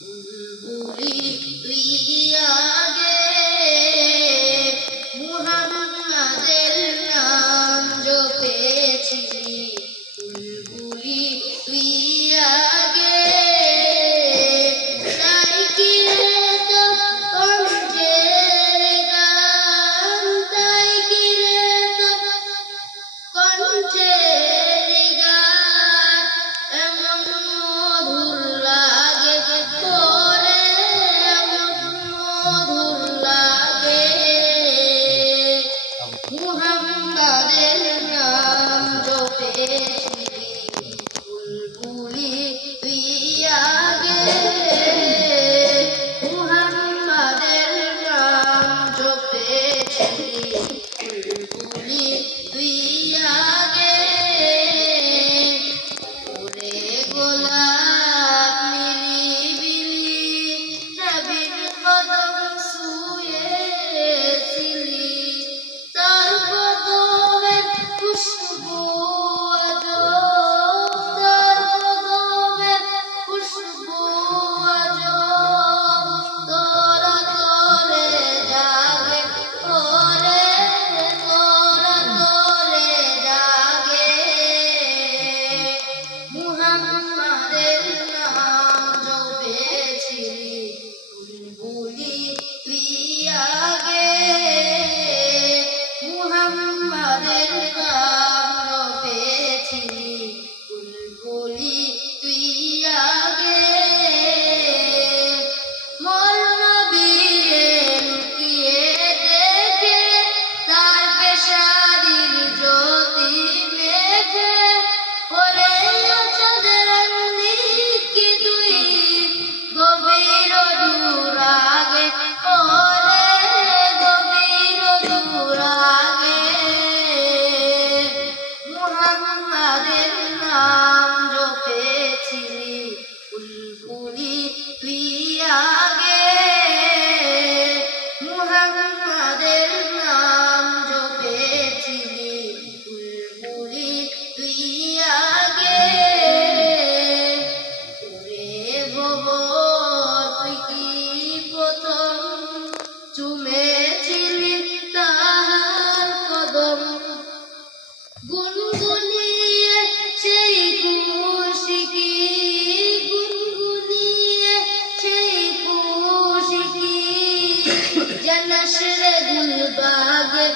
বুলবুলি তুই আগে মুহাম্মাদের নাম জপেছিলি, বুলবুলি তুই আগে তাই কি রে তোর কণ্ঠের গান, তাই কি রে তোর কণ্ঠের গান এমন মধুর লাগে তোরে, এমন মধুর লাগে। মুহাম্মাদের নাম জপেছিলি, বুলবুলি তুই আগে মুহাম্মাদের নাম জপেছিলি, বুলবুলি তুই আগে। ওরে গোলাপ নিরিবিলি নবীর কদম ছুঁয়েছিলি, তার কদমের খুশবু আজব, তার কদমের খুশবু আজব। তোরা তোরে জাগে ওরে, তোরা তোরে জাগে। মুহাম্মাদের নাম জপেছিলি, বুলবুলি তুই আগে মুহাম্মাদের নাম জপেছিলি, বুলবুলি তুই আগে। মোর নবীরে লুকিয়ে দেখে তার পেশারির জ্যোতি মেঘে, ওরে চাঁদের কি তুই গভীর দুরাগে, ওরে গভীর দুরাগে। মুহাম্মাদের নাম জপেছিলি, বুলবুলি তুই আগে মুহাম্মাদের নাম জপেছিলি, বুলবুলি তুই আগে। ওরে ভোবর তুই কি প্রথম চুমেছিলি তাহার কদম, গুনগুনিয়ে সেই খুশি কি, গুনগুনিয়ে সেই খুশি কি, জানাস রে গুলবাগে